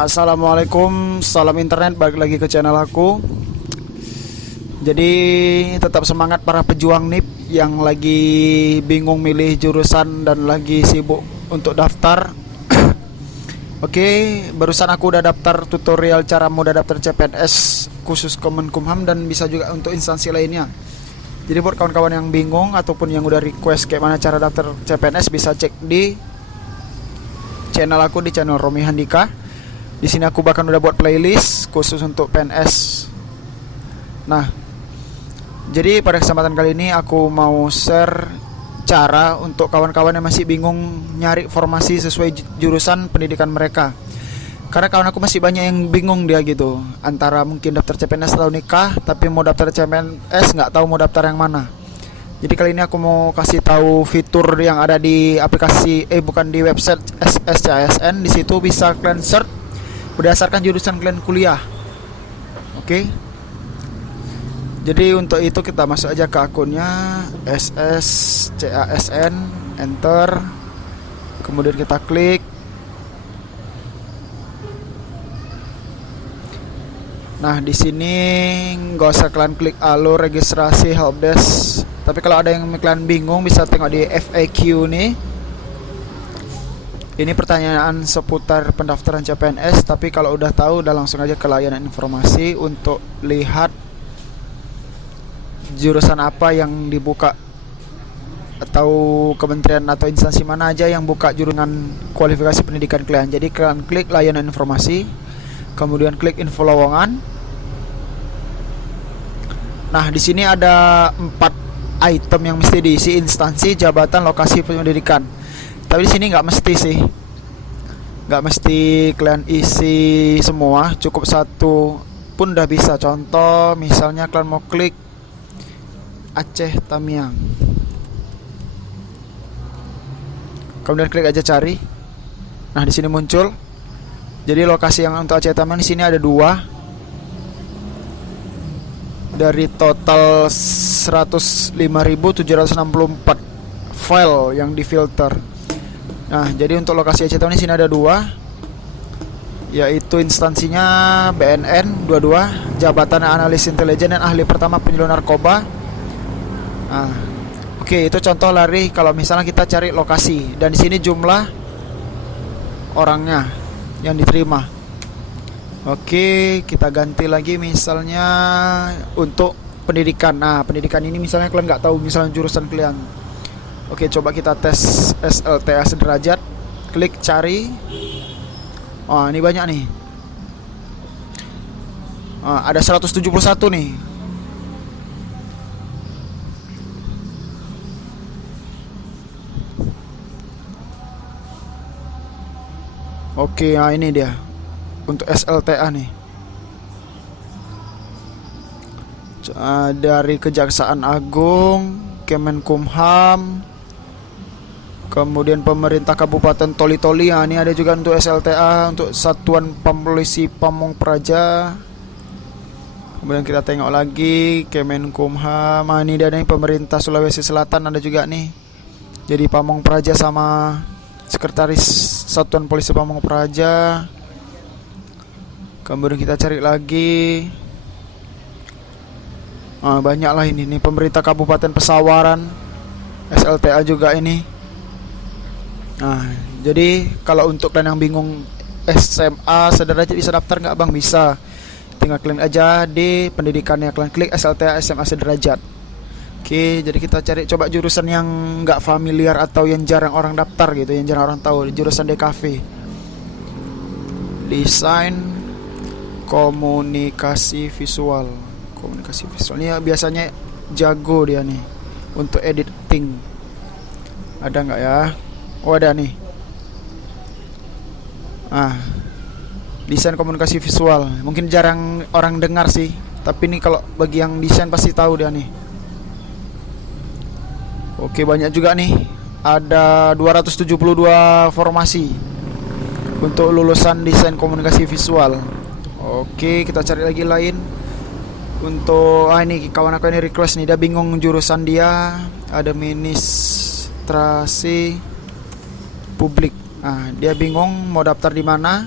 Assalamualaikum, salam internet, balik lagi ke channel aku. Jadi tetap semangat para pejuang NIP yang lagi bingung milih jurusan dan lagi sibuk untuk daftar. Oke, barusan aku udah daftar tutorial cara mudah daftar CPNS khusus Kemenkumham dan bisa juga untuk instansi lainnya. Jadi buat kawan-kawan yang bingung ataupun yang udah request kayak mana cara daftar CPNS, bisa cek di channel aku, di channel Romi Handika. Di sini aku bahkan udah buat playlist khusus untuk PNS. Nah, jadi pada kesempatan kali ini aku mau share cara untuk kawan-kawan yang masih bingung nyari formasi sesuai jurusan pendidikan mereka. Karena kawan aku masih banyak yang bingung dia gitu, antara mungkin daftar CPNS atau nikah, tapi mau daftar CPNS nggak tahu mau daftar yang mana. Jadi kali ini aku mau kasih tahu fitur yang ada di aplikasi bukan di website SSCASN. Di situ bisa kalian search berdasarkan jurusan kalian kuliah. Oke. Jadi untuk itu kita masuk aja ke akunnya SSCASN, enter. Kemudian kita klik. Nah, di sini nggak usah kalian klik alur registrasi helpdesk. Tapi kalau ada yang kalian bingung bisa tengok di FAQ nih. Ini pertanyaan seputar pendaftaran CPNS, tapi kalau udah tahu udah langsung aja ke layanan informasi untuk lihat jurusan apa yang dibuka atau kementerian atau instansi mana aja yang buka jurusan kualifikasi pendidikan kalian. Jadi kalian klik layanan informasi, kemudian klik info lowongan. Nah, di sini ada 4 item yang mesti diisi: instansi, jabatan, lokasi pendidikan. Tapi di sini nggak mesti sih, nggak mesti kalian isi semua, cukup satu pun udah bisa. Contoh, misalnya kalian mau klik Aceh Tamiang, kemudian klik aja cari. Nah, di sini muncul. Jadi lokasi yang untuk Aceh Tamiang di sini ada 2 dari total 105.764 file yang difilter. Nah, jadi untuk lokasi Aceh Tamiang di sini ada 2, yaitu instansinya BNN 22, jabatan analis intelijen dan ahli pertama penyuluh narkoba. Nah, oke, itu contoh lari kalau misalnya kita cari lokasi, dan di sini jumlah orangnya yang diterima. Oke, kita ganti lagi misalnya untuk pendidikan. Nah, pendidikan ini misalnya kalian nggak tahu misalnya jurusan kalian. Oke, coba kita tes SLTA sederajat. Klik cari. Oh, ini banyak nih. Ada 171 nih. Oke, nah ini dia untuk SLTA nih. Dari Kejaksaan Agung, Kemenkumham, kemudian pemerintah Kabupaten Toli-Toli. Nah, ini ada juga untuk SLTA untuk Satuan Polisi Pamong Praja. Kemudian kita tengok lagi Kemenkumham. Nah, ini ada nih pemerintah Sulawesi Selatan ada juga nih. Jadi Pamong Praja sama Sekretaris Satuan Polisi Pamong Praja. Kemudian kita cari lagi. Banyak lah ini nih, pemerintah Kabupaten Pesawaran, SLTA juga ini. Nah, jadi kalau untuk kalian yang bingung SMA sederajat bisa daftar nggak bang? Bisa, tinggal kalian aja di pendidikannya, kalian klik SLTA SMA sederajat. Oke, jadi kita cari coba jurusan yang nggak familiar atau yang jarang orang daftar gitu, yang jarang orang tahu. Jurusan DKV, desain komunikasi visual. Komunikasi visual ini biasanya jago dia nih untuk editing. Ada nggak ya? Oh, ada nih. Desain komunikasi visual. Mungkin jarang orang dengar sih, tapi ini kalau bagi yang desain pasti tahu dia nih. Oke, banyak juga nih. Ada 272 formasi untuk lulusan desain komunikasi visual. Oke, kita cari lagi lain. Untuk ini kawan aku ini request nih, dia bingung jurusan dia, administrasi publik. Dia bingung mau daftar di mana,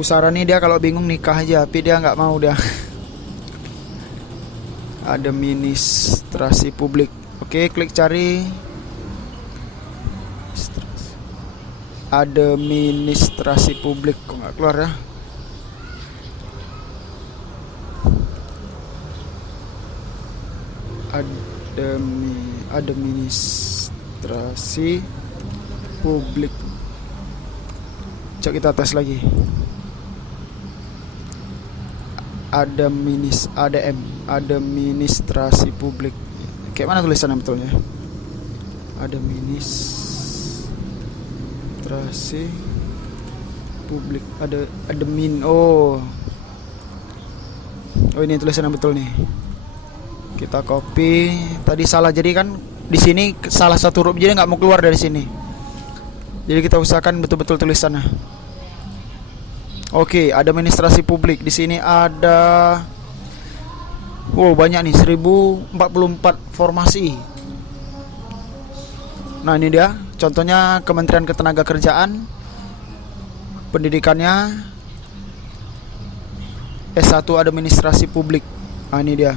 Kusarani dia kalau bingung nikah aja, tapi dia nggak mau dia. Administrasi publik. Oke, klik cari. Administrasi publik, kok nggak keluar ya? Administrasi publik. Coba kita tes lagi. Administrasi publik. Kayak mana tulisannya betulnya? Administrasi publik. Admin. Oh, ini tulisannya betul nih. Kita copy. Tadi salah, jadi kan di sini salah satu huruf, jadi nggak mau keluar dari sini. Jadi kita usahakan betul-betul tulisannya. Oke, administrasi publik. Di sini ada banyak nih, 1044 formasi. Nah, ini dia. Contohnya Kementerian Ketenagakerjaan. Pendidikannya S1 Administrasi Publik. Nah, ini dia.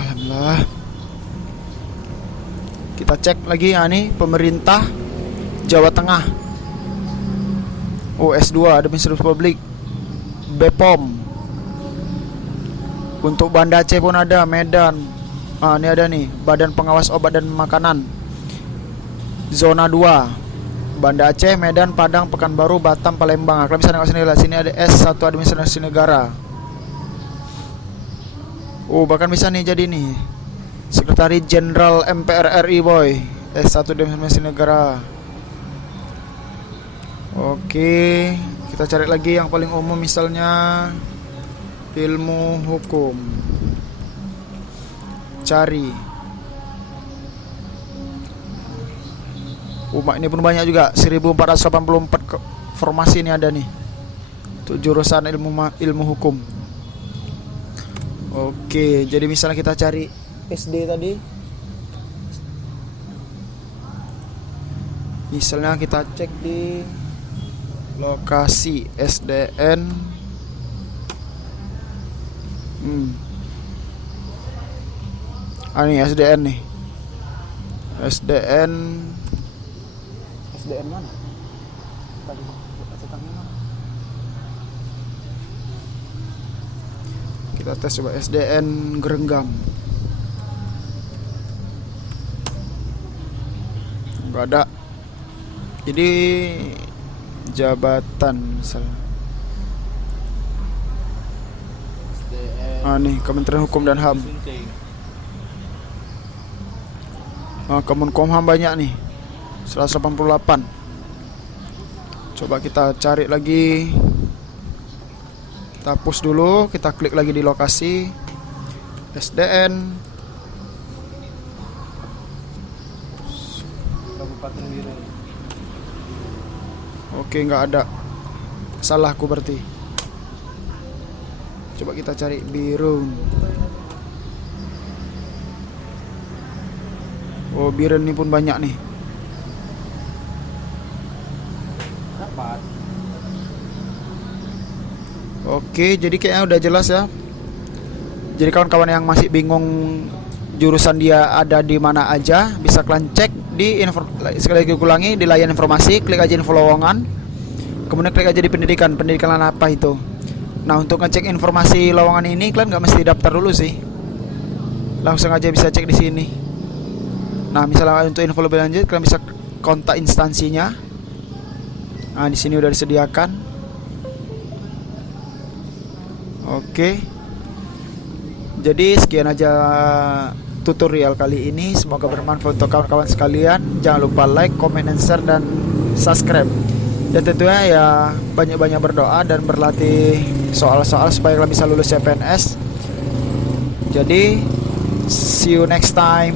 Alhamdulillah. Kita cek lagi. Nah, ini pemerintah Jawa Tengah. S2 Administrasi Publik. BPOM. Untuk Banda Aceh pun ada, Medan. Nah, ini ada nih, Badan Pengawas Obat dan Makanan. Zona 2. Banda Aceh, Medan, Padang, Pekanbaru, Batam, Palembang. Kalian bisa nengok sini lah. Sini ada S1 Administrasi Negara. Bahkan bisa nih jadi nih Sekretaris Jenderal MPR RI, boy. S1 Administrasi Negara. Oke, kita cari lagi yang paling umum, misalnya ilmu hukum. Cari. Ini pun banyak juga, 1484 formasi ini ada nih. Untuk jurusan ilmu hukum. Oke, jadi misalnya kita cari SD tadi. Misalnya kita cek di lokasi SDN. Ini SDN nih. SDN mana? Kita tes coba SDN Gerenggam. Enggak ada. Jadi jabatan misalnya. Nih Kementerian Hukum dan HAM. Kemenkumham banyak nih, 188. Coba kita cari lagi. Kita hapus dulu, kita klik lagi di lokasi SDN Kabupaten Birun. Oke, nggak ada. Salahku berarti. Coba kita cari Birun. Birun ini pun banyak nih. Dapat. Oke, jadi kayaknya udah jelas ya. Jadi kawan-kawan yang masih bingung jurusan dia ada di mana aja, bisa kalian cek di sekali lagi ulangi, di layar informasi, klik aja info lowongan. Kemudian klik aja di pendidikan apa itu. Nah, untuk ngecek informasi lowongan ini kalian nggak mesti daftar dulu sih. Langsung aja bisa cek di sini. Nah, misalnya untuk info lebih lanjut kalian bisa kontak instansinya. Nah, di sini udah disediakan. Oke. Jadi sekian aja tutorial kali ini. Semoga bermanfaat untuk kawan-kawan sekalian. Jangan lupa like, comment, and share, dan subscribe. Dan tentunya ya banyak-banyak berdoa dan berlatih soal-soal supaya kalian bisa lulus CPNS. Jadi see you next time.